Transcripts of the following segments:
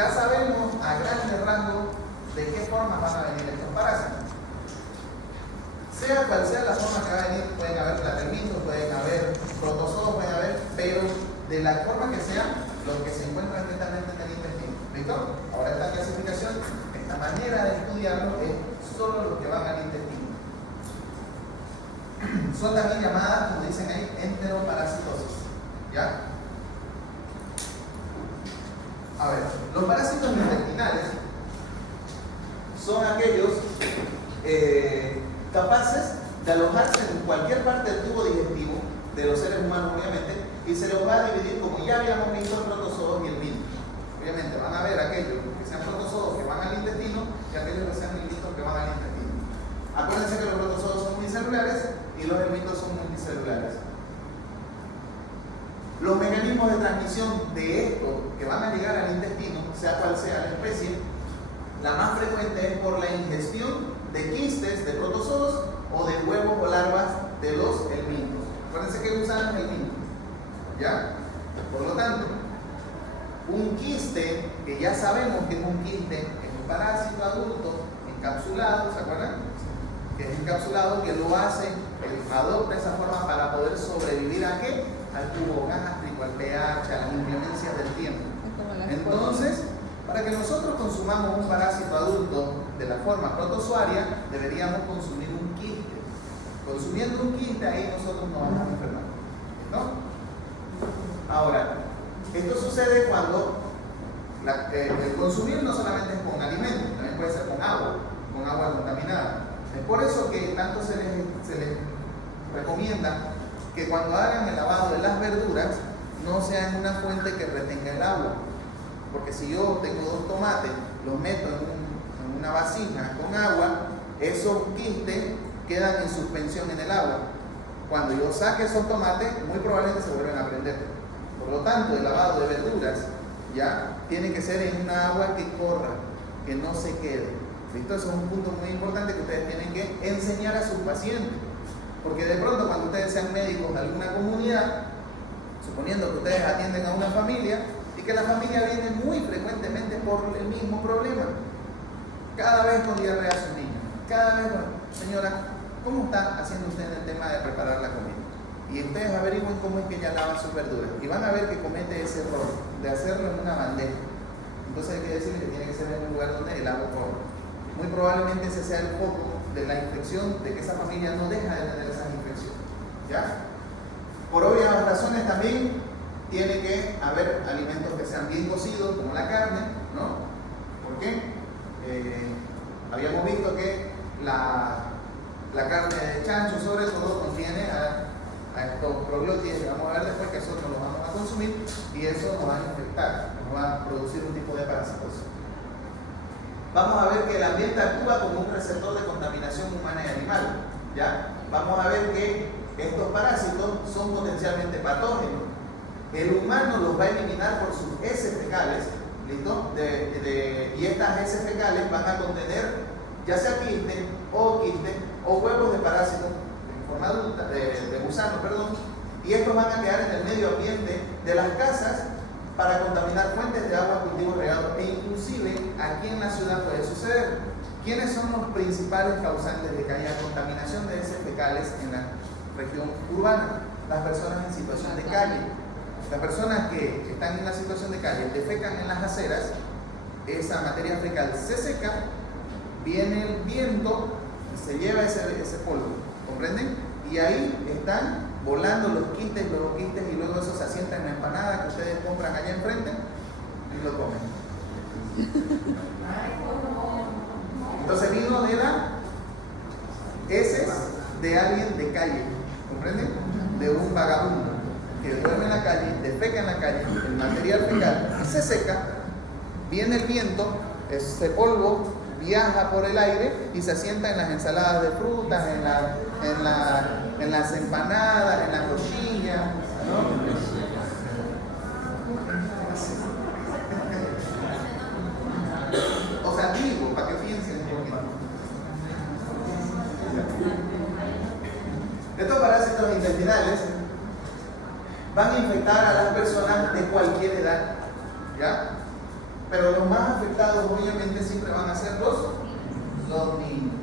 ya sabemos a grandes rasgos de qué forma van a venir estos parásitos. Sea cual sea la forma que va a venir, pueden haber platermitos, pueden haber protozoos, pueden haber, pero de la forma que sea, los que se encuentran directamente en el intestino. ¿Listo? Ahora esta clasificación, esta manera de estudiarlo es solo los que van al intestino. Son también llamadas, como dicen ahí, enteroparasitosis. ¿Ya? A ver, los parásitos intestinales son aquellos capaces de alojarse en cualquier parte del tubo digestivo de los seres humanos, obviamente, y se los va a dividir, como ya habíamos visto, el protozoos y el milto. Obviamente van a ver aquellos que sean protozoos que van al intestino y aquellos que sean miltos que van al intestino. Acuérdense que los protozoos son unicelulares y los miltos son multicelulares. Los mecanismos de transmisión de estos que van a llegar al intestino, sea cual sea la especie, la más frecuente es por la ingestión de quistes de protozoos o de huevos o larvas de los helmintos. Acuérdense que usan helmintos. ¿Ya? Por lo tanto, un quiste, que ya sabemos que es un quiste, es un parásito adulto encapsulado, ¿se acuerdan? Que es encapsulado, que lo hace, adopta esa forma para poder sobrevivir ¿a qué? Al tubo gástrico, al pH, a las inclemencias del tiempo. Entonces, para que nosotros consumamos un parásito adulto de la forma protozoaria, deberíamos consumir un quiste. Consumiendo un quiste, ahí nosotros nos vamos a enfermar. ¿No? Ahora, esto sucede cuando el consumir no solamente es con alimentos, también puede ser con agua contaminada. Es por eso que tanto se les recomienda que cuando hagan el lavado de las verduras no sea en una fuente que retenga el agua. Porque si yo tengo 2 tomates, los meto en una vasija con agua, esos quistes quedan en suspensión en el agua. Cuando yo saque esos tomates, muy probablemente se vuelven a prender. Por lo tanto, el lavado de verduras ya tiene que ser en una agua que corra, que no se quede. ¿Listo? Eso es un punto muy importante que ustedes tienen que enseñar a sus pacientes. Porque de pronto, cuando ustedes sean médicos de alguna comunidad, suponiendo que ustedes atienden a una familia, y que la familia viene muy frecuentemente por el mismo problema, cada vez con diarrea a sus niños, cada vez, señora, ¿cómo está haciendo usted en el tema de preparar la comida? Y ustedes averigüen cómo es que ella lava sus verduras y van a ver que comete ese error de hacerlo en una bandeja. Entonces hay que decirle que tiene que ser en un lugar donde el agua corra. Muy probablemente ese sea el foco de la infección, de que esa familia no deja de tener esas infecciones. ¿Ya? Por obvias razones también tiene que haber alimentos que sean bien cocidos, como la carne, ¿no? ¿Por qué? Habíamos visto que la carne de chancho, sobre todo, contiene a estos probióticos que vamos a ver después, que eso no lo vamos a consumir y eso nos va a infectar, nos va a producir un tipo de parasitosis. Vamos a ver que el ambiente actúa como un receptor de contaminación humana y animal. ¿Ya? Vamos a ver que estos parásitos son potencialmente patógenos. El humano los va a eliminar por sus heces fecales, ¿listo? Y estas heces fecales van a contener ya sea quiste o huevos de parásitos en forma adulta, de gusano, perdón, y estos van a quedar en el medio ambiente de las casas para contaminar fuentes de agua, cultivos regados e inclusive aquí en la ciudad puede suceder. ¿Quiénes son los principales causantes de que haya contaminación de heces fecales en la región urbana? Las personas en situación de calle. Las personas que están en la situación de calle defecan en las aceras, esa materia fecal se seca, viene el viento y se lleva ese polvo, ¿comprenden? Y ahí están volando los quistes y luego eso se asienta en la empanada que ustedes compran allá enfrente y lo comen. Entonces vino de la heces de alguien de calle, ¿comprenden? De un vagabundo que duerme en la calle, defeca en la calle, el material fecal se seca, viene el viento, ese polvo viaja por el aire y se asienta en las ensaladas de frutas, en las empanadas, en las cochillas, ¿no? O sea, digo, para que piensen un poquito. Estos parásitos intestinales van a infectar a las personas de cualquier edad, ¿ya? Pero los más afectados obviamente siempre van a ser los niños,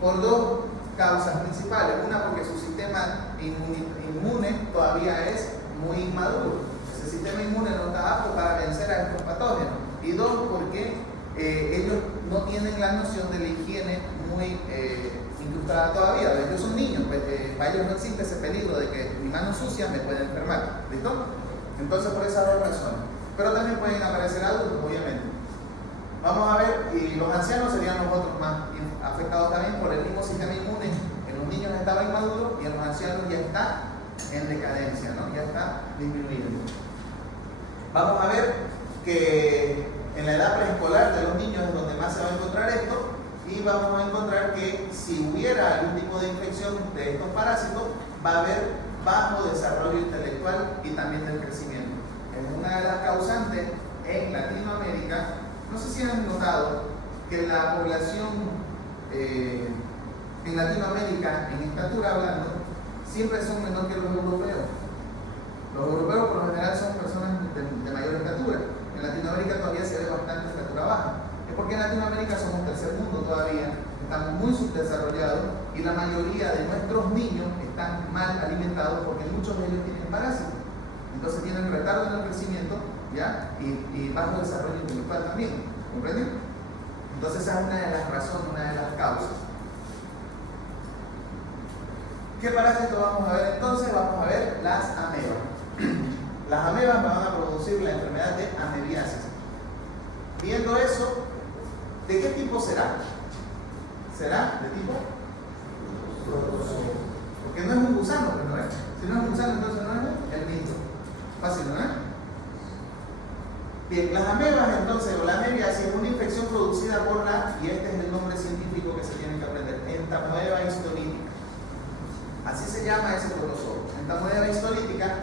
por dos causas principales. Una, porque su sistema inmune todavía es muy inmaduro, ese sistema inmune no está apto para vencer a estos patógenos. Y dos, porque ellos no tienen la noción de la higiene muy incrustada todavía. Ellos son niños, pues, para ellos no existe ese peligro de que mi mano sucia me puede enfermar. ¿Listo? Entonces, por esas dos razones. Pero también pueden aparecer adultos, obviamente. Vamos a ver, y los ancianos serían los otros más afectados también por el mismo sistema inmune. En los niños estaba inmaduro y en los ancianos ya está en decadencia, ¿no? Ya está disminuyendo. Vamos a ver que en la edad preescolar de los niños es donde más se va a encontrar esto, y vamos a encontrar que si hubiera algún tipo de infección de estos parásitos, va a haber bajo desarrollo intelectual y también del crecimiento. Es una de las causantes en Latinoamérica. No sé si han notado que la población en Latinoamérica, en estatura hablando, siempre son menores que los europeos. Los europeos por lo general son personas de mayor estatura. En Latinoamérica todavía se ve bastante estatura baja. Es porque en Latinoamérica somos tercer mundo todavía, estamos muy subdesarrollados y la mayoría de nuestros niños están mal alimentados porque muchos de ellos tienen parásitos. Entonces tienen retardo en el crecimiento, ¿ya? Y bajo desarrollo intelectual también. ¿Comprenden? Entonces esa es una de las razones, una de las causas. ¿Qué parásito vamos a ver entonces? Vamos a ver las amebas. Las amebas van a producir la enfermedad de amebiasis. Viendo eso, ¿de qué tipo será? ¿Será de tipo? Porque no es un gusano, pues, ¿no es? Si no es un gusano, entonces no es el mismo. Fácil, ¿no es? Bien, las amebas entonces, o la amebiasis es una infección producida por y este es el nombre científico que se tiene que aprender, Entamoeba histolítica. Así se llama ese protozoo. Entamoeba histolítica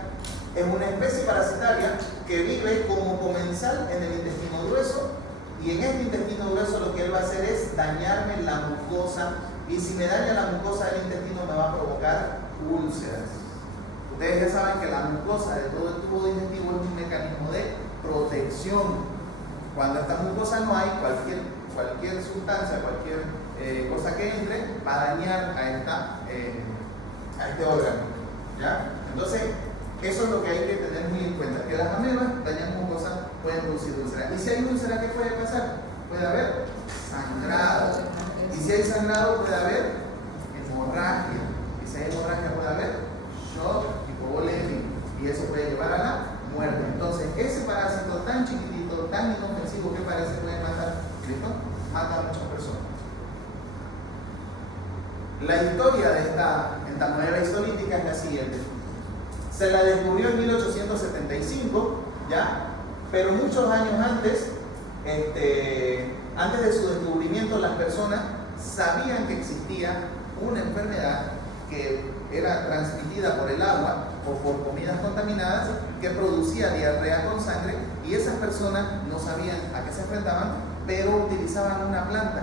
es una especie parasitaria que vive como comensal en el intestino grueso, y en este intestino grueso lo que él va a hacer es dañarme la mucosa, y si me daña la mucosa del intestino me va a provocar úlceras. Ustedes ya saben que la mucosa de todo el tubo digestivo es un mecanismo de protección. Cuando esta mucosa no hay, cualquier sustancia, cualquier cosa que entre va a dañar a este órgano, ¿ya? Entonces, eso es lo que hay que tener muy en cuenta, que las amebas dañan mucosas, pueden producir úlceras. Y si hay úlceras, ¿qué puede pasar? Puede haber sangrado. Y si hay sangrado, puede haber hemorragia. Y si hay hemorragia, puede haber shock, hipovolemia. Y eso puede llevar a la muerte. Entonces, ese parásito tan chiquitito, tan inofensivo que parece puede matar, ¿listo? Mata a muchas personas. La historia de esta entamoeba histolítica es la siguiente. Se la descubrió en 1875, ¿ya? Pero muchos años antes, antes de su descubrimiento, las personas sabían que existía una enfermedad que era transmitida por el agua o por comidas contaminadas que producía diarrea con sangre, y esas personas no sabían a qué se enfrentaban, pero utilizaban una planta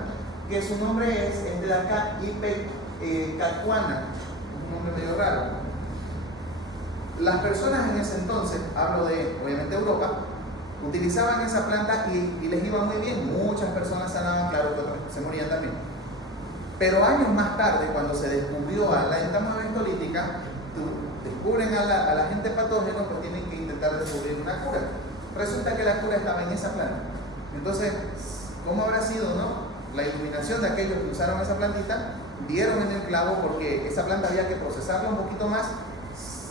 que su nombre es de acá, Ipecacuana, un nombre medio raro. Las personas en ese entonces, hablo de obviamente Europa, utilizaban esa planta y les iba muy bien. Muchas personas sanaban, claro que otras se morían también. Pero años más tarde, cuando se descubrió a la entamoeba histolítica, descubren a la agente patógeno, pues tienen que intentar descubrir una cura. Resulta que la cura estaba en esa planta. Entonces, ¿cómo habrá sido, no? La iluminación de aquellos que usaron esa plantita, dieron en el clavo, porque esa planta había que procesarla un poquito más,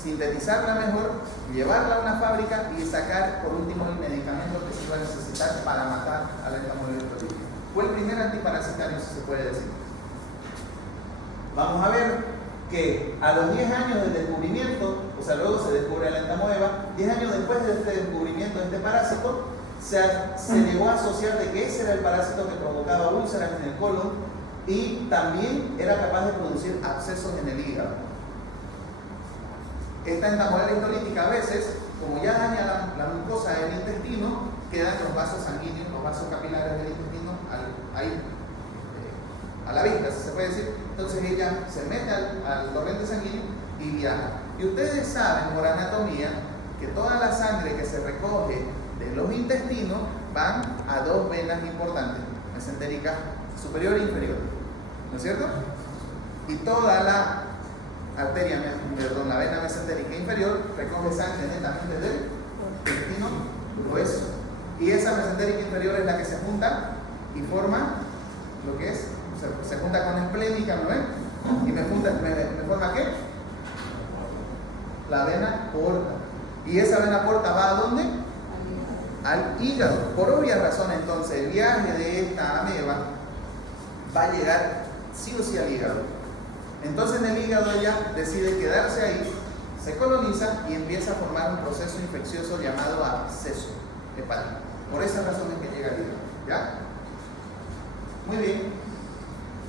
sintetizarla mejor, llevarla a una fábrica y sacar por último el medicamento que se iba a necesitar para matar a la entamoeba histolítica. Fue el primer antiparasitario, si se puede decir. Vamos a ver que a los 10 años del descubrimiento, o sea, luego se descubre la entamoeba, 10 años después de este descubrimiento de este parásito, se llegó a asociar de que ese era el parásito que provocaba úlceras en el colon y también era capaz de producir abscesos en el hígado. Esta entamoeba histolítica a veces, como ya daña la mucosa del intestino, quedan los vasos sanguíneos, los vasos capilares del intestino ahí a la vista, si se puede decir. Entonces ella se mete al torrente sanguíneo y viaja. Y ustedes saben por anatomía que toda la sangre que se recoge de los intestinos van a dos venas importantes, mesentérica superior e inferior, ¿no es cierto? Y toda la arteria, perdón, la vena mesentérica inferior recoge sangre netamente del intestino grueso. Y esa mesentérica inferior es la que se junta y forma lo que es, se junta con esplénica, ¿no ven? Y me forma ¿qué? La vena porta. Y esa vena porta va ¿a dónde? Al hígado. Por obvia razón, entonces, el viaje de esta ameba va a llegar sí o sí al hígado. Entonces en el hígado ella decide quedarse ahí, se coloniza y empieza a formar un proceso infeccioso llamado absceso hepático. Por esa razón es que llega al hígado. ¿Ya? Muy bien.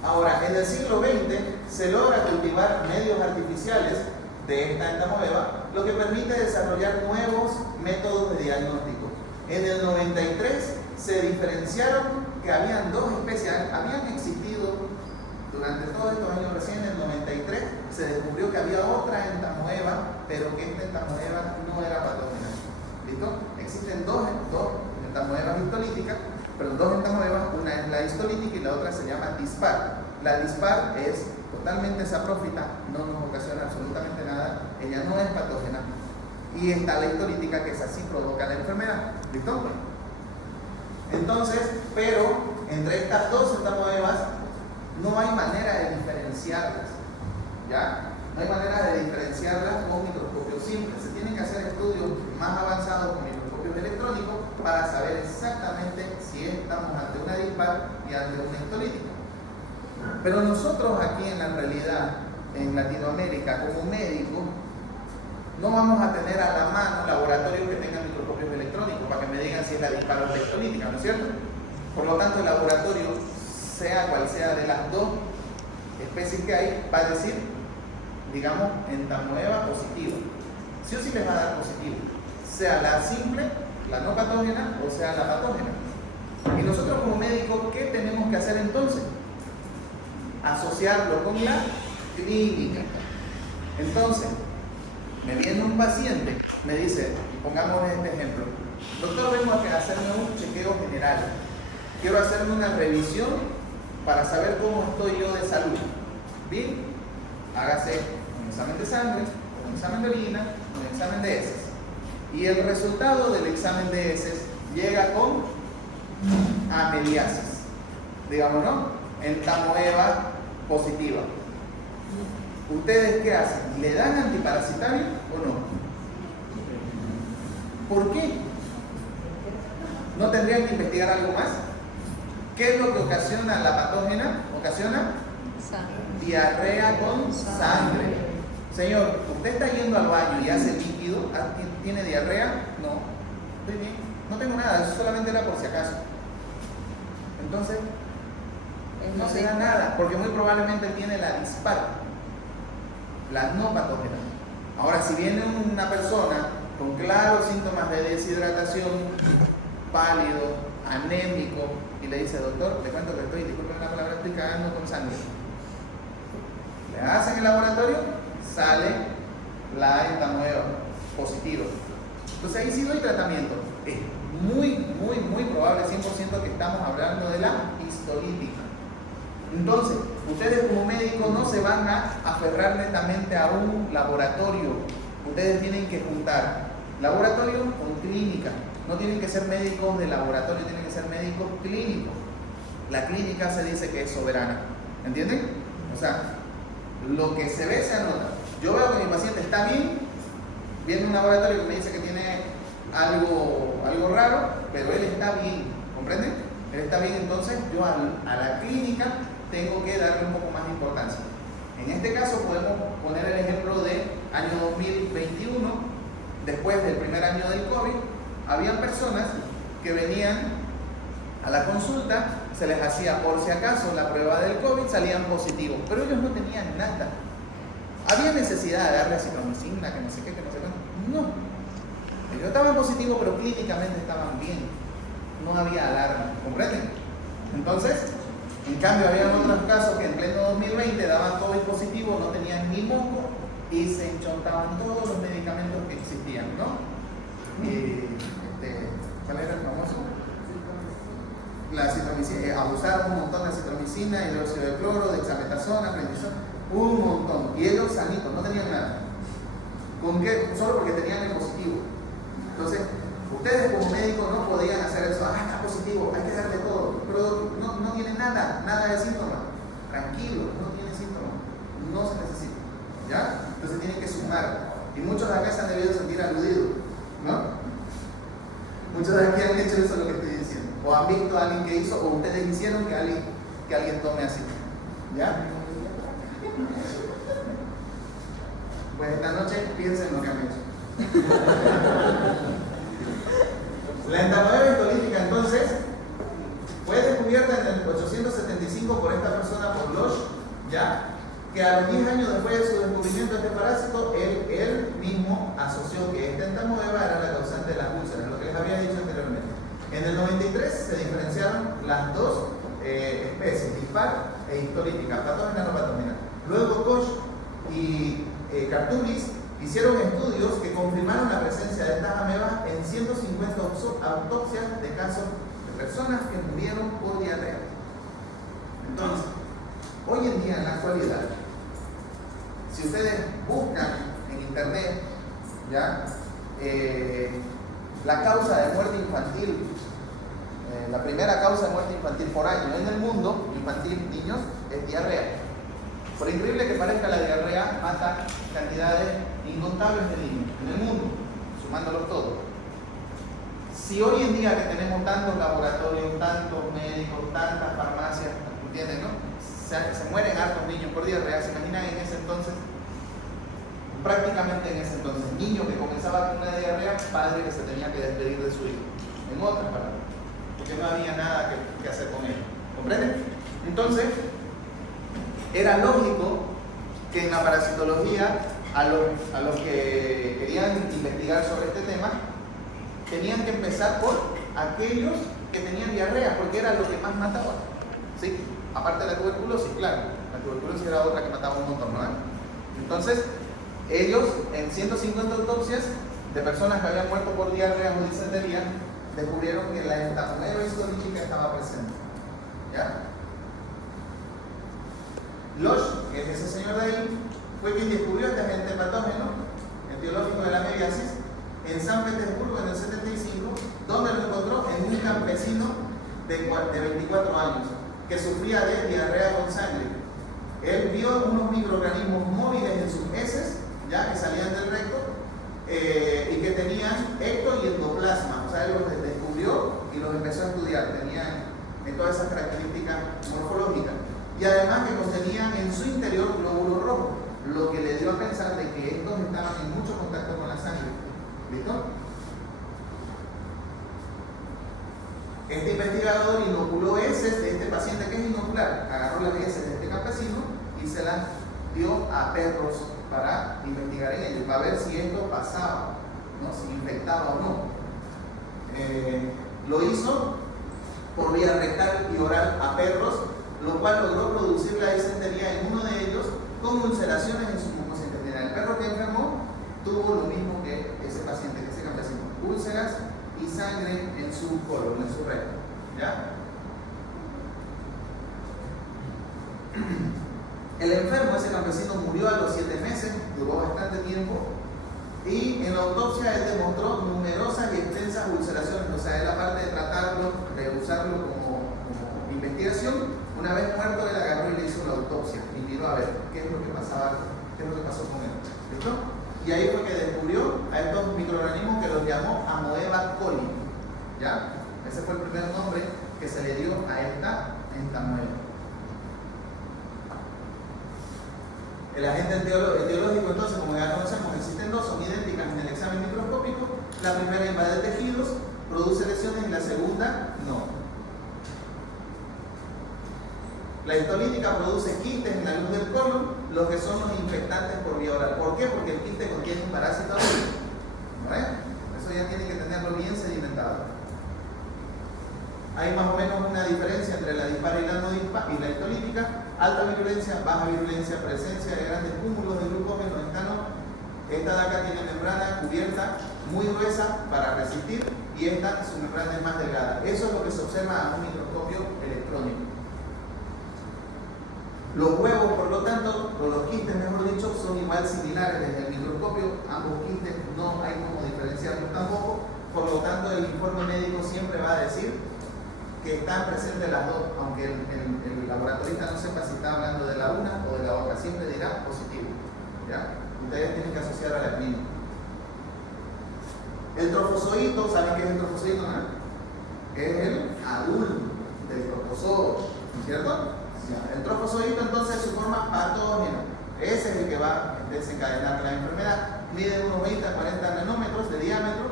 Ahora, en el siglo XX se logra cultivar medios artificiales de esta entamoeba, lo que permite desarrollar nuevos métodos de diagnóstico. En el 93 se diferenciaron que habían dos especies, habían existido durante todos estos años. Recién en el 93 se descubrió que había otra entamoeba, pero que esta entamoeba no era patógena. ¿Listo? Existen dos entamoebas histolíticas, pero dos entamoebas, una es la histolítica y la otra se llama dispar. La dispar es totalmente saprófita, no nos ocasiona absolutamente nada, ella no es patógena. Y está la histolítica, que es así, provoca la enfermedad. ¿Listo? Entonces, pero entre estas dos entamoebas no hay manera de diferenciarlas. ¿Ya? No hay manera de diferenciarlas con microscopios simples. Se tienen que hacer estudios más avanzados con microscopios electrónicos para saber exactamente si estamos ante una dispar y ante una histolítica. Pero nosotros aquí en la realidad, en Latinoamérica, como médicos, no vamos a tener a la mano laboratorios que tengan microscopios electrónicos para que me digan si es la dispar o la histolítica, ¿no es cierto? Por lo tanto, el laboratorio, sea cual sea de las dos especies que hay, va a decir, digamos, entamoeba positiva. Sí o sí les va a dar positivo, sea la simple, la no patógena, o sea la patógena. Y nosotros como médicos, ¿qué tenemos que hacer entonces? Asociarlo con la clínica. Entonces, me viene un paciente, me dice, pongamos este ejemplo: doctor, vengo a hacerme un chequeo general, quiero hacerme una revisión para saber cómo estoy yo de salud. Bien, hágase un examen de sangre, un examen de orina, un examen de heces. Y el resultado del examen de heces llega con ameliasis, digamos, ¿no? Entamoeba positiva. ¿Ustedes qué hacen? ¿Le dan antiparasitario o no? ¿Por qué? ¿No tendrían que investigar algo más? ¿Qué es lo que ocasiona la patógena? Ocasiona diarrea con sangre. Señor, ¿usted está yendo al baño y hace líquido? ¿Tiene diarrea? No. Estoy bien. No tengo nada, eso solamente era por si acaso. Entonces, no se da nada, porque muy probablemente tiene la dispar, la no patógena. Ahora, si viene una persona con claros síntomas de deshidratación, pálido, anémico, y le dice, doctor, le cuento que estoy, disculpen la palabra, estoy cagando con sangre. Le hacen el laboratorio, sale la entamoeba positiva. Entonces ahí sí doy tratamiento. Es muy probable, 100%, que estamos hablando de la histolítica. Entonces, ustedes como médicos no se van a aferrar netamente a un laboratorio. Ustedes tienen que juntar laboratorio con clínica. No tienen que ser médicos de laboratorio, tienen que ser médicos clínicos. La clínica se dice que es soberana. ¿Entienden? O sea, lo que se ve se anota. Yo veo que mi paciente está bien, viene un laboratorio que me dice que tiene algo raro, pero él está bien. ¿Comprenden? Él está bien, entonces yo a la clínica tengo que darle un poco más de importancia. En este caso podemos poner el ejemplo de año 2021, después del primer año del COVID. Habían personas que venían a la consulta, se les hacía por si acaso la prueba del COVID, salían positivos, pero ellos no tenían nada. ¿Había necesidad de darle acitromicina, que no sé qué, que no sé cuánto? No. Ellos estaban positivos, pero clínicamente estaban bien. No había alarma, ¿comprenden? Entonces, en cambio, había otros casos que en pleno 2020 daban COVID positivo, no tenían ni moco y se enchontaban todos los medicamentos que existían, ¿no? ¿Cuál era el famoso? la citromicina, abusaron un montón de citromicina, hidróxido de cloro, dexametasona, prednisona, un montón. Y ellos sanitos, no tenían nada. ¿Con qué? Solo porque tenían el positivo. Entonces, ustedes como médicos no podían hacer eso. Ah, está positivo, hay que darle todo. Pero no tiene nada de síntomas. Tranquilo, no tiene síntomas. No se necesita. ¿Ya? Entonces tienen que sumar. Y muchos de acá se han debido sentir aludidos, ¿no? Muchos de aquí han hecho eso lo que estoy diciendo. O han visto a alguien que hizo, o ustedes hicieron que alguien tome así. ¿Ya? Pues esta noche piensen lo que han hecho. La entamoeba histolítica entonces fue descubierta en el 875 por esta persona, por Losch, ¿ya? Que a los 10 años después de su descubrimiento de este parásito, él mismo asoció que esta entamoeba era la causante de las úlceras, lo que les había dicho anteriormente. En el 93 se diferenciaron las dos especies, dispar e histolítica, patógena no patógena. Luego Koch y Kartulis hicieron estudios que confirmaron la presencia de estas amebas en 150 autopsias de casos de personas que murieron por diarrea. Entonces, hoy en día, en la actualidad, si ustedes buscan en internet, ¿ya? La causa de muerte infantil, la primera causa de muerte infantil por año en el mundo, infantil, niños, es diarrea. Por increíble que parezca, la diarrea mata cantidades incontables de niños en el mundo, sumándolos todos. Si hoy en día que tenemos tantos laboratorios, tantos médicos, tantas farmacias, ¿entienden, no? Se mueren hartos niños por diarrea, se imaginan en ese entonces, prácticamente en ese entonces, niño que comenzaba con una diarrea, padre que se tenía que despedir de su hijo, en otras palabras, porque no había nada que hacer con él. ¿Comprenden? Entonces, era lógico que en la parasitología, a los que querían investigar sobre este tema, tenían que empezar por aquellos que tenían diarrea, porque era lo que más mataba. ¿Sí? Aparte de la tuberculosis, claro. La tuberculosis era otra que mataba un montón, ¿no? Entonces, ellos en 150 autopsias de personas que habían muerto por diarrea o disentería, descubrieron que la entamoeba histolítica estaba presente. ¿Ya? Losch, que es ese señor de ahí, fue quien descubrió este agente patógeno etiológico de la amebiasis en San Petersburgo en el 75, donde lo encontró en un campesino de 24 años que sufría de diarrea con sangre. Él vio unos microorganismos móviles en sus heces, ya que salían del recto, y que tenían ecto y endoplasma. O sea, él los descubrió y los empezó a estudiar. Tenían todas esas características morfológicas. Y además que contenían en su interior glóbulos rojos, lo que le dio a pensar de que estos estaban en mucho contacto con la sangre. ¿Listo? Este investigador inoculó heces de este paciente que es inocular. Agarró las heces de este campesino y se las dio a perros para investigar en ellos, para ver si esto pasaba, ¿no? Si infectaba o no. Lo hizo por vía rectal y oral a perros, lo cual logró producir la disentería en uno de ellos con ulceraciones en su mucosa intestinal. El perro que enfermó tuvo lo mismo que ese paciente, que ese campesino, úlceras y sangre en su colon, en su recto. ¿Ya? El enfermo, ese campesino, murió a los 7 meses, duró bastante tiempo, y en la autopsia él demostró numerosas y extensas ulceraciones. O sea, él, aparte de tratarlo, de usarlo como investigación, una vez muerto él agarró y le hizo la autopsia y miró a ver qué es lo que pasaba, qué es lo que pasó con él. ¿Listo? Y ahí fue que descubrió a estos microorganismos que los llamó Amoeba coli. ¿Ya? Ese fue el primer nombre que se le dio a esta entamoeba. El agente etiológico, entonces, como ya conocemos, existen dos, son idénticas en el examen microscópico. La primera invade tejidos, produce lesiones, y la segunda no. La histolítica produce quistes en la luz del colon, los que son los infectantes por vía oral. ¿Por qué? Porque el quiste contiene un parásito. ¿Vale? Eso ya tiene que tenerlo bien sedimentado. Hay más o menos una diferencia entre la dispar y la no dispar y la histolítica. Alta virulencia, baja virulencia, presencia de grandes cúmulos de glucógeno etano. Esta de acá tiene membrana cubierta muy gruesa para resistir y esta submembrana es más delgada. Eso es lo que se observa a un microscopio electrónico. Los huevos, por lo tanto, o los quistes, mejor dicho, son igual similares desde el microscopio. Ambos quistes no hay como diferenciarlos tampoco. Por lo tanto, el informe médico siempre va a decir que están presentes las dos, aunque el laboratorista no sepa si está hablando de la una o de la otra, siempre dirá positivo. ¿Ya? Ustedes tienen que asociar a la clínica. El trofozoito, ¿saben qué es el trofozoito? ¿No? Es el adulto del protozoo, ¿no es cierto? El trofozoito entonces su forma patógena. Ese es el que va a desencadenar la enfermedad. Mide unos 20 a 40 nanómetros de diámetro,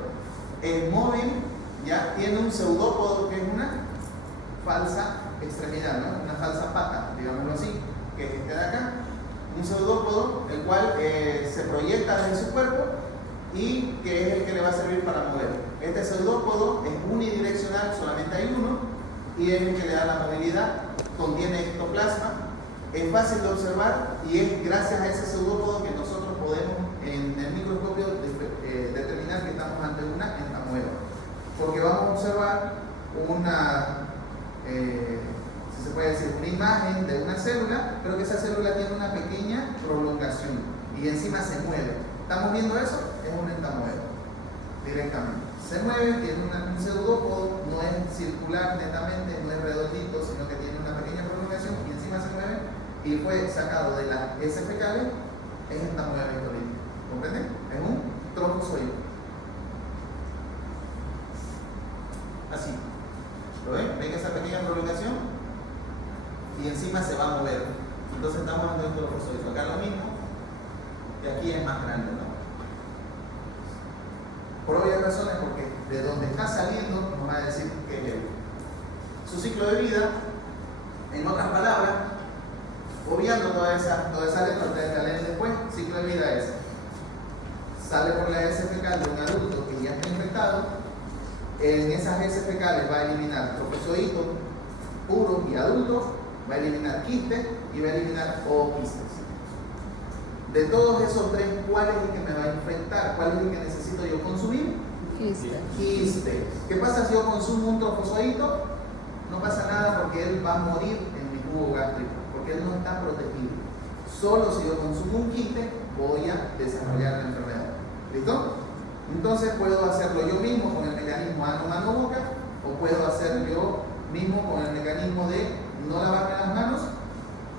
es móvil, ya tiene un pseudópodo que es una falsa extremidad, ¿no? Una falsa pata, digámoslo así, que es este de acá. Un pseudópodo, el cual se proyecta desde su cuerpo y que es el que le va a servir para mover. Este pseudópodo es unidireccional, solamente hay uno, y es el que le da la movilidad. Contiene ectoplasma, es fácil de observar y es gracias a ese pseudópodo que nosotros podemos en el microscopio determinar que estamos ante una entamoeba, porque vamos a observar una, si se puede decir, una imagen de una célula, pero que esa célula tiene una pequeña prolongación y encima se mueve. ¿Estamos viendo eso? Es una entamoeba directamente. Se mueve, tiene un pseudópodo, no es circular netamente, no es redondito, sino que tiene una pequeña prolongación y encima se mueve y fue sacado de las heces fecales, es entamoeba vectorítica. ¿Comprenden? Es un trofozoito. Así. ¿Lo ven? ¿Ven esa pequeña prolongación? Y encima se va a mover. Entonces estamos hablando de un trofozoito. Acá lo mismo, y aquí es más grande, ¿no? Por obvias razones, porque de donde está saliendo nos va a decir que es él. Su ciclo de vida, en otras palabras, obviando toda esa letra, ustedes la leen después, ciclo de vida es: sale por la heces fecal de un adulto que ya está infectado, en esas heces fecales va a eliminar trofozoitos puros y adultos, va a eliminar quistes y va a eliminar ooquistes. De todos esos tres, ¿cuál es el que me va a infectar? ¿Cuál es el que necesito yo consumir? Quiste. ¿Qué pasa si yo consumo un trofozoito? No pasa nada porque él va a morir en mi tubo gástrico, porque él no está protegido. Solo si yo consumo un quiste, voy a desarrollar la enfermedad. ¿Listo? Entonces puedo hacerlo yo mismo con el mecanismo ano-mano-boca, o puedo hacer yo mismo con el mecanismo de no lavarme las manos,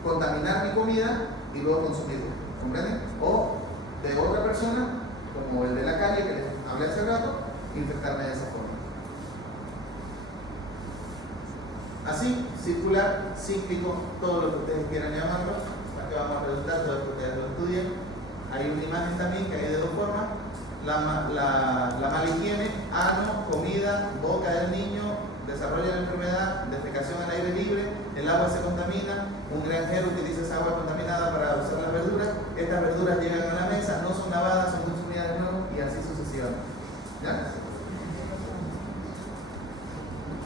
contaminar mi comida y luego consumirla. ¿Comprenden? O de otra persona, como el de la calle que les hablé hace rato, infectarme de esa forma. Así, circular, cíclico, todo lo que ustedes quieran llamarlo, aquí vamos a redundar todo lo que ustedes lo estudien. Hay una imagen también que hay de dos formas: la mala higiene, ano, comida, boca del niño, desarrolla la enfermedad, defecación al aire libre, el agua se contamina, un granjero utiliza esa agua contaminada para usar las verduras, estas verduras llegan a la mesa, no son lavadas, son consumidas de nuevo y así sucesivamente. ¿Ya?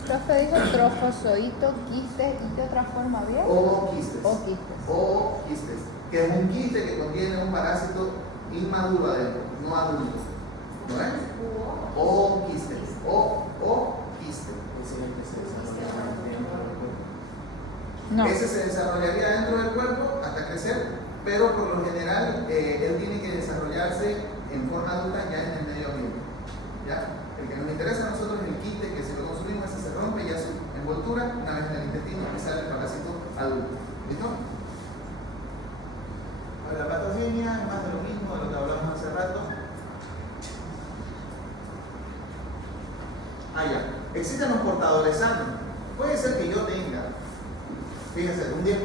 Profe dijo trofozoito, quistes y ¿qué otra forma había? Ooquistes. Ooquistes. Ooquistes, que es un quiste que contiene un parásito inmaduro adentro, no adulto. ¿No es? Ooquistes. Ooquistes. No. Ese se desarrollaría dentro del cuerpo hasta crecer, pero por lo general él tiene que desarrollarse en forma adulta ya en el medio ambiente. ¿Ya? El que nos interesa a nosotros es el quiste, que si lo consumimos ese se rompe ya su envoltura una vez en el intestino y sale el parásito adulto. ¿Listo? Ahora, la patogenia es más de lo mismo de lo que hablamos hace rato. Ya. Existen los portadores sanos. Puede ser que yo tenga, fíjense, un 10%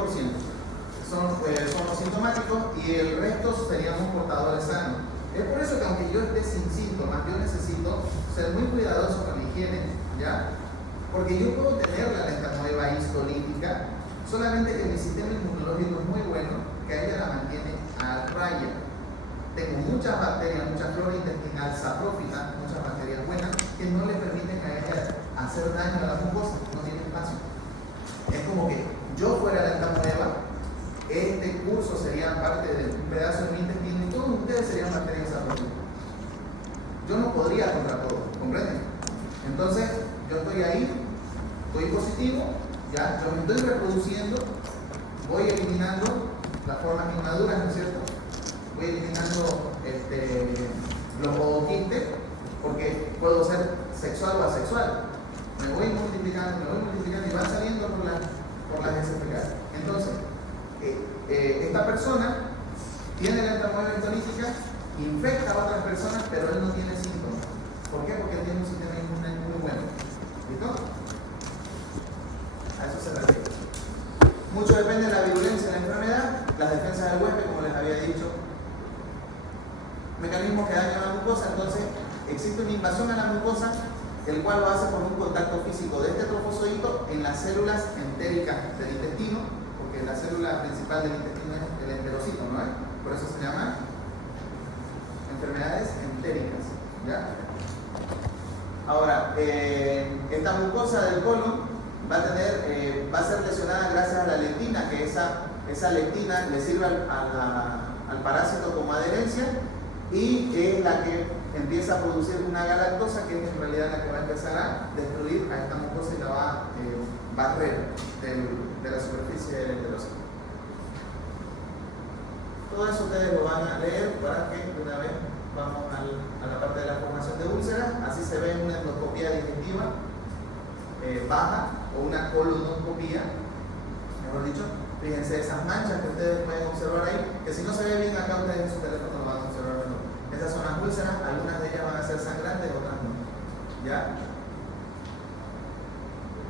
son los sintomáticos y el resto seríamos portadores sanos. Es por eso que aunque yo esté sin síntomas, yo necesito ser muy cuidadoso con mi higiene, ¿ya? Porque yo puedo tener la entamoeba histolítica, solamente que mi sistema inmunológico es muy bueno, que a ella la mantiene a raya. Tengo muchas bacterias, mucha flora intestinal saprófita, muchas bacterias buenas, que no le permiten a ella hacer daño a la mucosa, no tiene espacio. Es como que yo fuera la entamoeba, este curso sería parte de un pedazo de mi intestino y todos ustedes serían bacterias saprófitas. Yo no podría contra todo, ¿comprenden? positivo, ya, yo me estoy reproduciendo, voy eliminando las formas inmaduras, ¿no es cierto? Voy eliminando los ovoquistes, porque puedo ser sexual o asexual. Me voy multiplicando y van saliendo por las heces fecales. Entonces, esta persona tiene la entamoeba histolítica, infecta a otras personas, pero él no tiene síntomas. ¿Por qué? Porque él tiene un sistema inmune muy bueno. ¿Listo? A eso se refiere. Mucho depende de la virulencia de la enfermedad, las defensas del huésped, como les había dicho. Mecanismos que dañan la mucosa, entonces existe una invasión a la mucosa, el cual lo hace por un contacto físico de este trofozoito en las células entéricas del intestino, porque la célula principal del intestino es el enterocito, ¿no es? Por eso se llaman enfermedades entéricas, ¿ya? Ahora, esta mucosa del colon va a ser lesionada gracias a la lectina, que esa lectina le sirve al parásito como adherencia y es la que empieza a producir una galactosa, que es en realidad la que va a empezar a destruir a esta mucosa y la va a barrer de la superficie del enterocito. Todo eso ustedes lo van a leer para que de una vez vamos a la parte de la formación de úlceras. Así se ve una endoscopía digestiva baja o una colonoscopía, mejor dicho. Fíjense esas manchas que ustedes pueden observar ahí, que si no se ve bien acá ustedes en su teléfono lo van a observar mejor. Esas son las úlceras, algunas de ellas van a ser sangrantes, otras no. ¿Ya?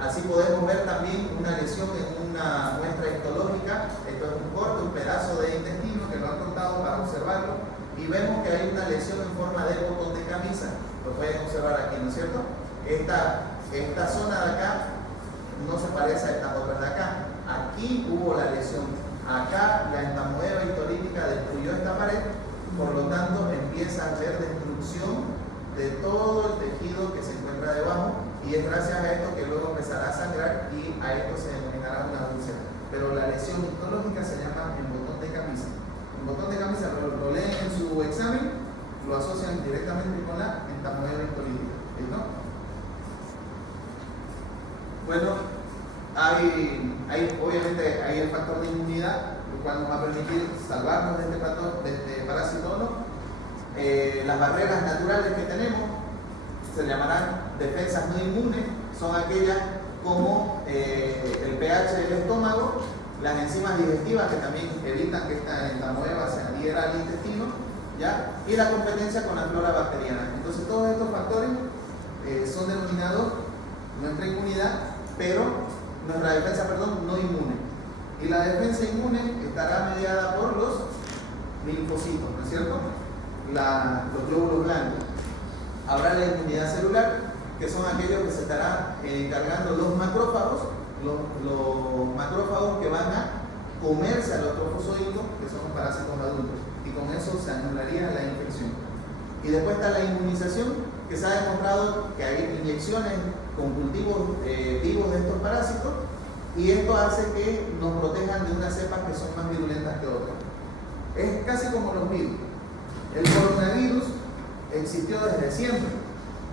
Así podemos ver también una lesión en una muestra histológica. Esto es un corte, un pedazo de intestino que lo han cortado para observarlo. Y vemos que hay una lesión en forma de botón de camisa. Lo pueden observar aquí, ¿no es cierto? Esta zona de acá no se parece a estas otras de acá. Aquí hubo la lesión. Acá la entamoeba histolítica destruyó esta pared. Por lo tanto, empieza a haber destrucción de todo el tejido que se encuentra debajo. Y es gracias a esto que luego empezará a sangrar y a esto se denominará una úlcera. Pero la lesión histológica se llama el botón de camisa. El botón de camisa lo leen en su examen, lo asocian directamente con la entamoeba histolítica. ¿Listo? Bueno, obviamente hay el factor de inmunidad, el cual nos va a permitir salvarnos de este parásito, ¿no? Las barreras naturales que tenemos se llamarán defensas no inmunes, son aquellas como el pH del estómago, las enzimas digestivas que también evitan que esta entamoeba se adhiera al intestino, ¿ya? Y la competencia con la flora bacteriana. Entonces todos estos factores son denominados nuestra inmunidad, pero nuestra defensa, no inmune. Y la defensa inmune estará mediada por los linfocitos, ¿no es cierto? Los glóbulos blancos. Habrá la inmunidad celular, que son aquellos que se estarán encargando los macrófagos que van a comerse a los trofozoitos, que son los parásitos adultos, y con eso se anularía la infección. Y después está la inmunización, que se ha demostrado que hay inyecciones con cultivos vivos de estos parásitos, y esto hace que nos protejan de unas cepas que son más virulentas que otras. Es casi como los virus. El coronavirus existió desde siempre,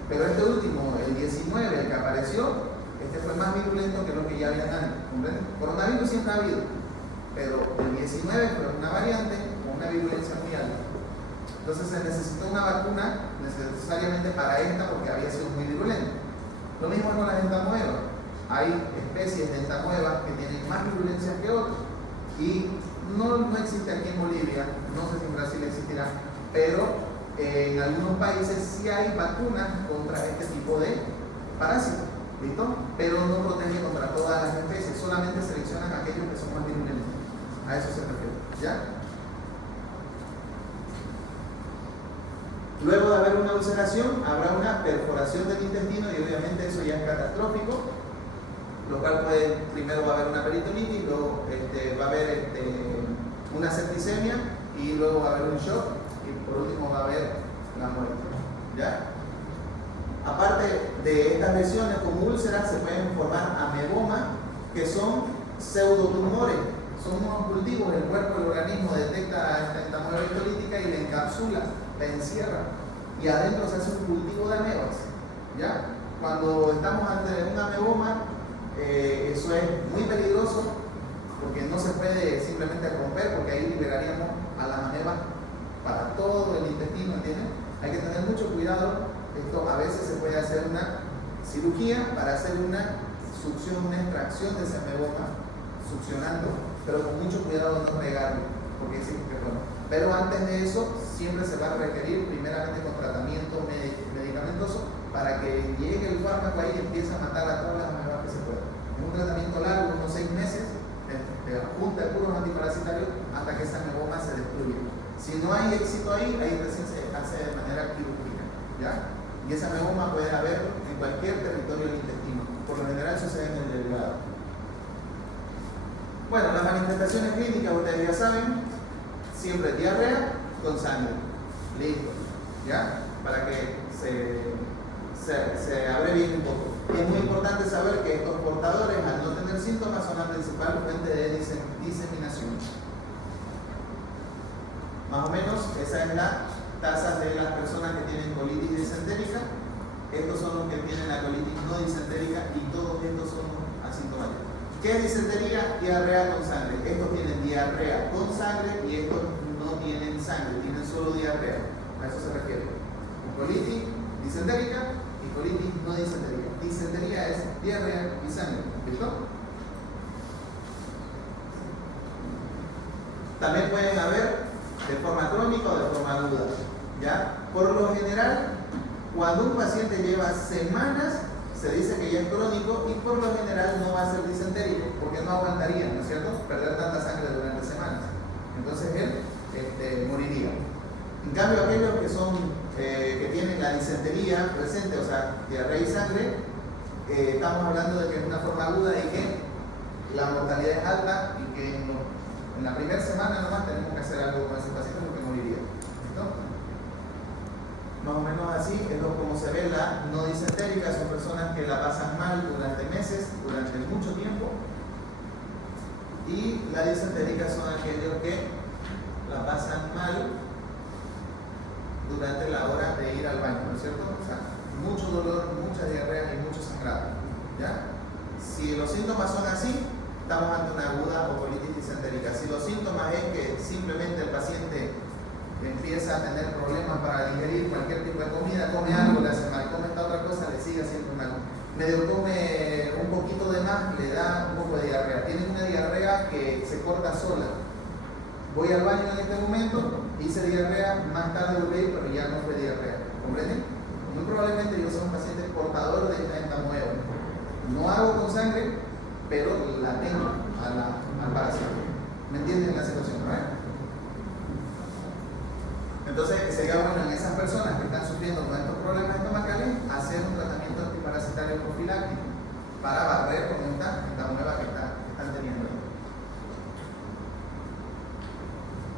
pero este último, el 19, el que apareció, este fue más virulento que lo que ya habían antes. ¿Comprenden? Coronavirus siempre ha habido, pero el 19 fue una variante con una virulencia muy alta. Entonces se necesitó una vacuna necesariamente para esta porque había sido muy virulenta. Lo mismo con las entamoebas. Hay especies de entamoebas que tienen más virulencia que otras. Y no existe aquí en Bolivia, no sé si en Brasil existirá, pero en algunos países sí hay vacunas contra este tipo de parásitos, ¿listo? Pero no protege contra todas las especies, solamente seleccionan aquellos que son más virulentos. A eso se refiere, ¿ya? Luego de haber una ulceración, habrá una perforación del intestino y obviamente eso ya es catastrófico, lo cual primero va a haber una peritonitis, luego va a haber una septicemia y luego va a haber un shock y por último va a haber la muerte, ¿ya? Aparte de estas lesiones como úlceras se pueden formar amebomas, que son pseudotumores, son unos cultivos, el cuerpo del organismo detecta esta entamoeba histolítica y la encapsula, la encierra y adentro se hace un cultivo de amebas, ¿ya? Cuando estamos ante un ameboma, Eso es muy peligroso porque no se puede simplemente romper, porque ahí liberaríamos a las amebas para todo el intestino, ¿entienden? Hay que tener mucho cuidado. Esto a veces se puede hacer una cirugía para hacer una succión, una extracción de ese ameboma, succionando, pero con mucho cuidado no regarlo, porque sí, bueno. Pero antes de eso, siempre se va a requerir primeramente con tratamiento medicamentoso para que llegue el fármaco ahí y empiece a matar a todas las amebas que se puedan. Es un tratamiento largo, unos 6 meses, de junta de puros antiparasitarios hasta que esa ameboma se destruya. Si no hay éxito ahí recién se hace de manera quirúrgica, ¿ya? Y esa ameboma puede haber en cualquier territorio del intestino. Por lo general sucede en el delgado. Bueno, las manifestaciones clínicas ustedes ya saben, siempre diarrea con sangre. Listo, ¿ya? Para que se abrevie un poco. Y es muy importante saber que estos portadores, al no tener síntomas, son la principal fuente de diseminación. Más o menos, esa es la tasa de las personas que tienen colitis disentérica. Estos son los que tienen la colitis no disentérica y todos estos son asintomáticos. ¿Qué es disentería? Diarrea con sangre. Estos tienen diarrea con sangre y estos no tienen sangre, tienen solo diarrea. A eso se refiere. Colitis disentérica y colitis no disentérica. Disentería es diarrea y sangre. ¿Listo? También pueden haber de forma crónica o de forma aguda, ¿ya? Por lo general, cuando un paciente lleva semanas, se dice que ya es crónico y por lo general no va a ser disentérico, porque no aguantaría, ¿no es cierto?, perder tanta sangre durante semanas. Entonces él moriría. En cambio, aquellos que que tienen la disentería presente, o sea, diarrea y sangre, estamos hablando de que es una forma aguda y que la mortalidad es alta y que en la primera semana nomás tenemos que hacer algo con ese paciente porque moriría. ¿Listo? Más o menos así es como se ve la no disentérica. Son personas que la pasan mal durante meses, durante mucho tiempo. Y la disentérica son aquellos que la pasan mal durante la hora de ir al baño, ¿no es cierto? O sea, mucho dolor, mucha diarrea y mucho sangrado, ¿ya? Si los síntomas son así, estamos ante una aguda o colitis disentérica. Si los síntomas es que simplemente el paciente empieza a tener problemas para digerir cualquier tipo de comida, come algo, le hace mal, come esta otra cosa, le sigue haciendo mal. Medio come un poquito de más, le da un poco de diarrea. Tiene una diarrea que se corta sola. Voy al baño en este momento, hice diarrea, más tarde volví, pero ya no fue diarrea. ¿Comprenden? Muy probablemente yo soy un paciente portador de esta entamoeba. No hago con sangre, pero la tengo al parásito. ¿Me entienden la situación, no? Entonces sería bueno en esas personas que están sufriendo con estos problemas estomacales hacer un tratamiento antiparasitario profiláctico para barrer con esta entamoeba que están teniendo.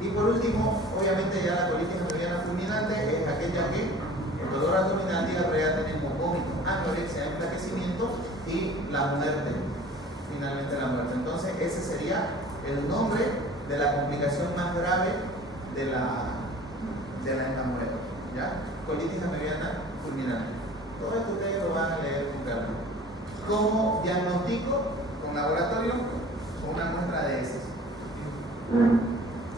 Y por último, obviamente ya la colitis mediana fulminante es aquella que el dolor abdominal, diarrea, tenemos vómito, anorexia, enflaquecimiento y la muerte, finalmente la muerte. Entonces ese sería el nombre de la complicación más grave de la entamoeba, ¿ya? Colitis mediana fulminante. Todo esto ustedes lo van a leer con calma. ¿Cómo diagnostico? Con laboratorio o una muestra de heces.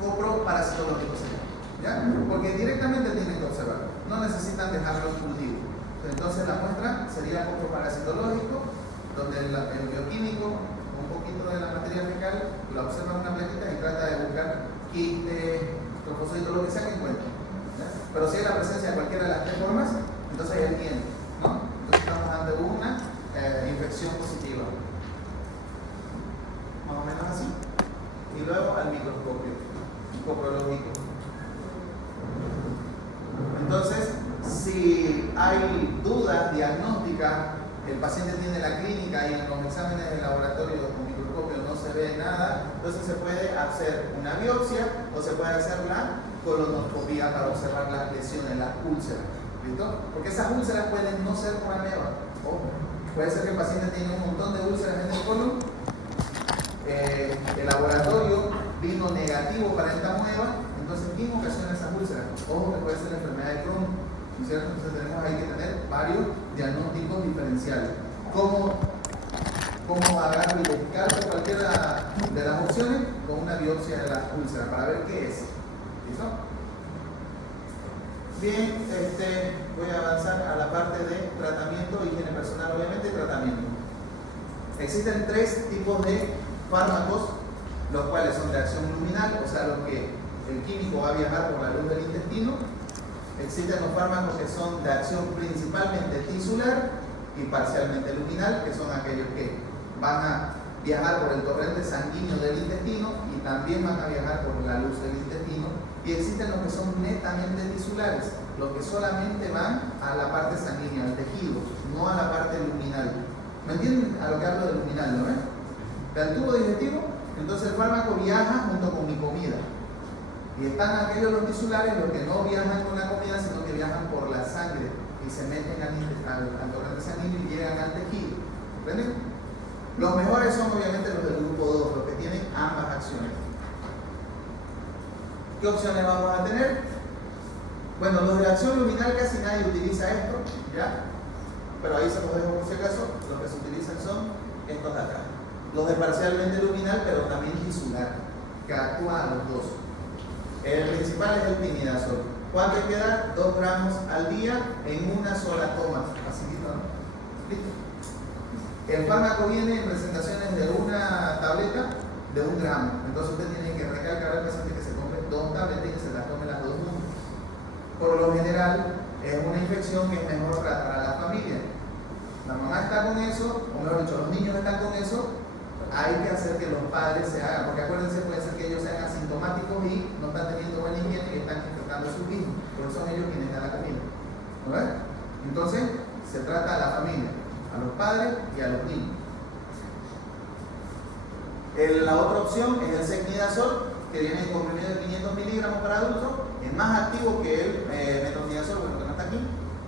Coproparasitológico sería, ¿ya? Porque directamente tienen que observar, no necesitan dejarlo en cultivo. Entonces la muestra sería coproparasitológico, donde el bioquímico, un poquito de la materia fecal, la observa en una plaquita y trata de buscar quistes, trofocitos, lo que sea que encuentre. ¿Ya? Pero si hay la presencia de cualquiera de las tres formas, entonces ya entiende, ¿no? Entonces estamos ante una infección positiva. Más o menos así. Y luego al microscopio coprológico. Entonces, si hay dudas diagnósticas, el paciente tiene la clínica y en los exámenes de laboratorio con microscopio no se ve nada, entonces se puede hacer una biopsia o se puede hacer la colonoscopia para observar las lesiones, las úlceras. ¿Listo? Porque esas úlceras pueden no ser por ameba. Ojo, puede ser que el paciente tiene un montón de úlceras en el colon. El laboratorio vino negativo para esta mueva, entonces ¿quién ocasiona esas úlceras? Ojo que puede ser la enfermedad de Crohn, ¿no es cierto? Entonces tenemos ahí que tener varios diagnósticos diferenciales. ¿Cómo cómo agarro y descarto cualquiera de las opciones con una biopsia de la úlcera para ver qué es. ¿Listo? Bien, voy a avanzar a la parte de tratamiento, higiene personal, obviamente, y tratamiento. Existen 3 tipos de fármacos, los cuales son de acción luminal, o sea, los que el químico va a viajar por la luz del intestino. Existen los fármacos que son de acción principalmente tisular y parcialmente luminal, que son aquellos que van a viajar por el torrente sanguíneo del intestino y también van a viajar por la luz del intestino. Y existen los que son netamente tisulares, los que solamente van a la parte sanguínea, al tejido, no a la parte luminal. ¿Me entienden a lo que hablo de luminal, no? Del tubo digestivo, entonces el fármaco viaja junto con mi comida. Y están aquellos los tisulares, los que no viajan con la comida, sino que viajan por la sangre y se meten al torrente sanguíneo y llegan al tejido. ¿Entienden? Los mejores son obviamente los del grupo 2, los que tienen ambas acciones. ¿Qué opciones vamos a tener? Bueno, los de acción luminal casi nadie utiliza esto, ¿ya? Pero ahí se los dejo por si acaso. Los que se utilizan son estos de acá. Los de parcialmente luminal, pero también tisular, que actúan a los dos. El principal es el tinidazol. ¿Cuánto hay que dar? 2 gramos al día en una sola toma. Así que, ¿no? ¿Listo? El fármaco viene en presentaciones de una tableta de 1 gramo. Entonces usted tiene que recalcar al paciente que se tome 2 tabletas y que se las tome las 2 juntas. Por lo general, es una infección que es mejor tratar a la familia. La mamá está con eso, o mejor dicho, los niños están con eso. Hay que hacer que los padres se hagan, porque acuérdense, puede ser que ellos sean asintomáticos y no están teniendo buena higiene y están infectando a sus hijos, pero son ellos quienes dan la comida. ¿No ves? Entonces, se trata a la familia, a los padres y a los niños. La otra opción es el secnidazol, que viene en comprimido de 500 miligramos para adultos, es más activo que el metronidazol, bueno, que no está aquí,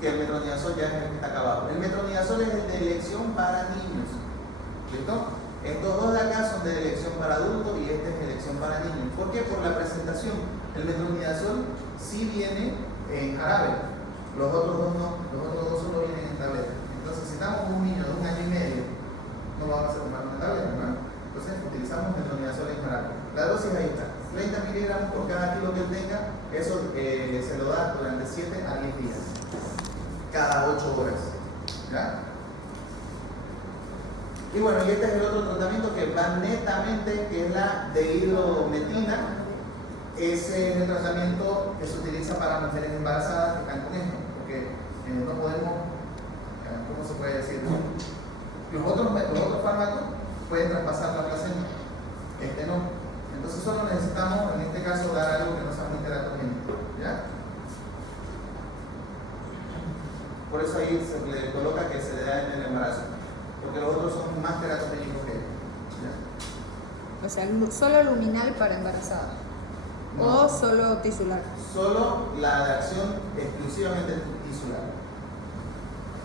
que el metronidazol ya es el que está acá abajo. El metronidazol es el de elección para niños. ¿Listo? Estos dos de acá son de elección para adultos y este es de elección para niños. ¿Por qué? Por la presentación. El metronidazol sí viene en jarabe, los otros dos no, los otros dos solo vienen en tableta. Entonces, si estamos con un niño de 1 año y medio, no vamos a tomar una tableta, ¿no? Entonces, utilizamos metronidazol en jarabe. La dosis ahí está, 30 miligramos por cada kilo que él tenga, eso se lo da durante 7 a 10 días, cada 8 horas. ¿Ya? Y bueno, y este es el otro tratamiento que va netamente, que es la dehidrometina. Ese es el tratamiento que se utiliza para mujeres embarazadas que están con esto, porque no podemos, ¿cómo se puede decir? Los otros fármacos pueden traspasar la placenta, este no. Entonces solo necesitamos, en este caso, dar algo que no sea muy teratogénico, ¿ya? Por eso ahí se le coloca que se le da en el embarazo, porque los otros son más teratogénicos que él. O sea, solo luminal para embarazada. No. O solo tisular. Solo la de acción exclusivamente tisular.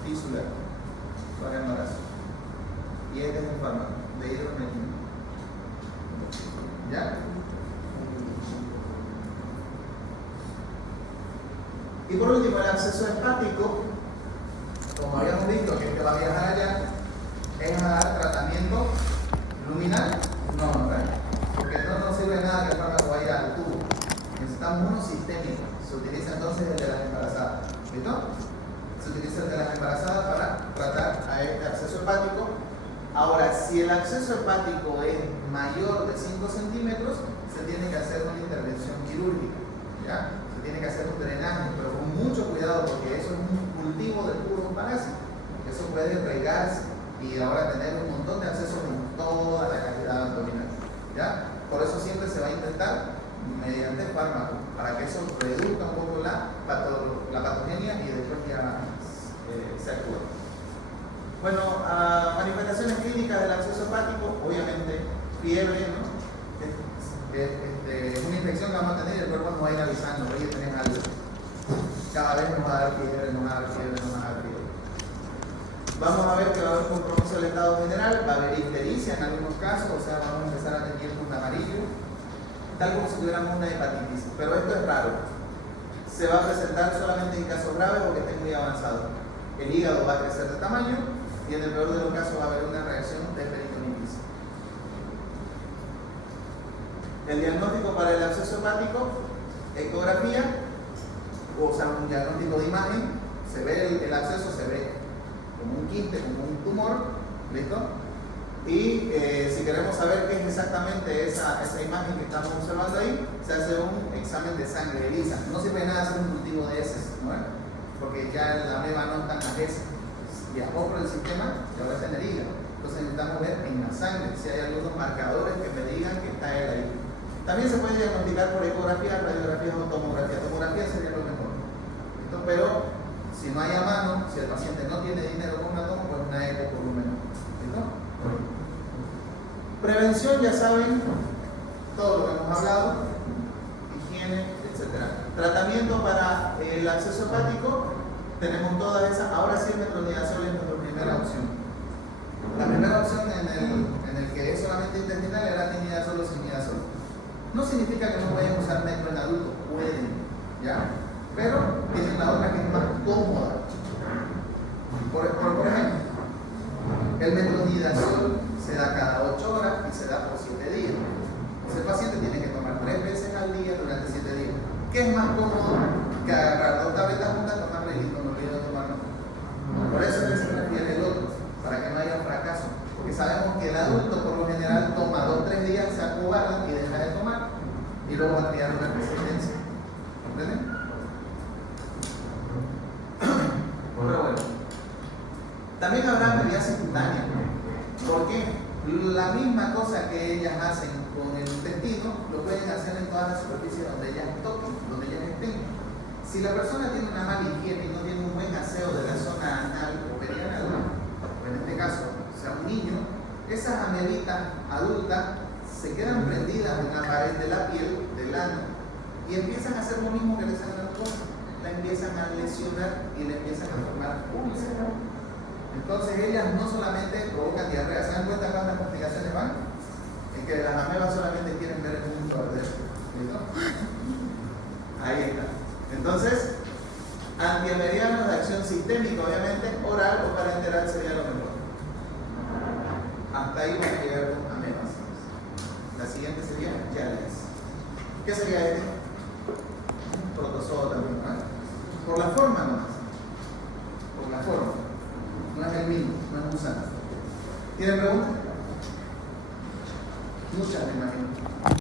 Tisular. Para embarazo. Y este es el fármaco de hidrometina. ¿Ya? Y por último, el absceso hepático, como habíamos visto, que es que va a viajar allá, es a dar tratamiento luminal. No, ¿verdad? Porque no nos sirve nada que el fármaco vaya al tubo. Necesitamos uno sistémico. Se utiliza entonces el de las embarazadas. ¿Listo? Se utiliza el de las embarazadas para tratar a este absceso hepático. Ahora, si el absceso hepático es mayor de 5 centímetros, se tiene que hacer una intervención quirúrgica. ¿Ya? Se tiene que hacer un drenaje, pero con mucho cuidado porque eso es un cultivo de puros parásitos. Eso puede regarse y ahora tener un montón de abscesos en toda la cavidad abdominal. ¿Ya? Por eso siempre se va a intentar mediante fármaco, para que eso reduzca un poco la patogenia y después ya se actúa. Bueno, manifestaciones clínicas del absceso hepático, obviamente fiebre, ¿no? Es una infección que vamos a tener y el cuerpo nos va a ir avisando, oye, tenés algo. Cada vez nos va a dar fiebre, nos va a dar fiebre, nos va a dar fiebre. Vamos a ver que va a haber compromiso del estado general, va a haber ictericia en algunos casos, o sea, vamos a empezar a tener un amarillo, tal como si tuviéramos una hepatitis, pero esto es raro. Se va a presentar solamente en casos graves o que estén muy avanzados. El hígado va a crecer de tamaño y en el peor de los casos va a haber una reacción de peritoneo. El diagnóstico para el absceso hepático, ecografía, o sea, un diagnóstico de imagen, se ve el absceso, se ve como un quiste, como un tumor, ¿listo? Y si queremos saber qué es exactamente esa imagen que estamos observando ahí, se hace un examen de sangre ELISA. No sirve de nada hacer un cultivo de heces, ¿no? Porque ya la ameba no está en las heces, viajó por el sistema y ahora está en el hígado. Entonces necesitamos ver en la sangre si hay algunos marcadores que me digan que está él ahí. También se puede diagnosticar por ecografía, radiografía o tomografía. Tomografía sería lo mejor. ¿Listo? Pero si no hay a mano, si el paciente no tiene dinero con una toma, pues una eco por lo menos. ¿Listo? Prevención, ya saben, todo lo que hemos hablado, higiene, etc. Tratamiento para el absceso hepático, tenemos todas esas. Ahora sí, el metronidazol es nuestra primera opción. La primera opción en el que es solamente intestinal era tinidazol o cinidazol. No significa que no pueden usar metro en adultos, pueden, ¿ya? Pero tienen la otra que es más cómoda. Por ejemplo, el metronidazol se da cada 8 horas y se da por 7 días. Entonces el paciente tiene que tomar 3 veces al día durante 7 días. ¿Qué es más cómodo que agarrar 2 tabletas juntas, tomarle y listo, no olvido tomarlo? Por eso es que se refiere el otro, para que no haya fracaso. Porque sabemos que el adulto por lo general toma 2 o 3 días, se acobarda y deja de tomar, y luego va a crear una resistencia. ¿Comprenden? Pero bueno. También habrá medidas cutáneas. ¿Por qué? La misma cosa que ellas hacen con el intestino, lo pueden hacer en todas las superficies donde ellas toquen, donde ellas estén. Si la persona tiene una mala higiene y no tiene un buen aseo de la zona anal o perianal, o en este caso, sea un niño, esas amebitas adultas se quedan prendidas en la pared de la piel, del ano, y empiezan a hacer lo mismo que les hacen a los hombres. La empiezan a lesionar y le empiezan a formar úlceras. Entonces ellas no solamente provocan diarrea, ¿se dan cuenta cuántas complicaciones van? Es que las amebas solamente quieren ver el mundo arder. ¿Listo? Ahí está. Entonces, antiamerianos de acción sistémica, obviamente, oral o parenteral sería lo mejor. Hasta ahí vamos a llegar con amebas. La siguiente sería Yales. ¿Qué sería este? Protozoo también, ¿no? Por la forma nomás. Por la forma. No es el mismo, no es un gusano. ¿Tienen preguntas?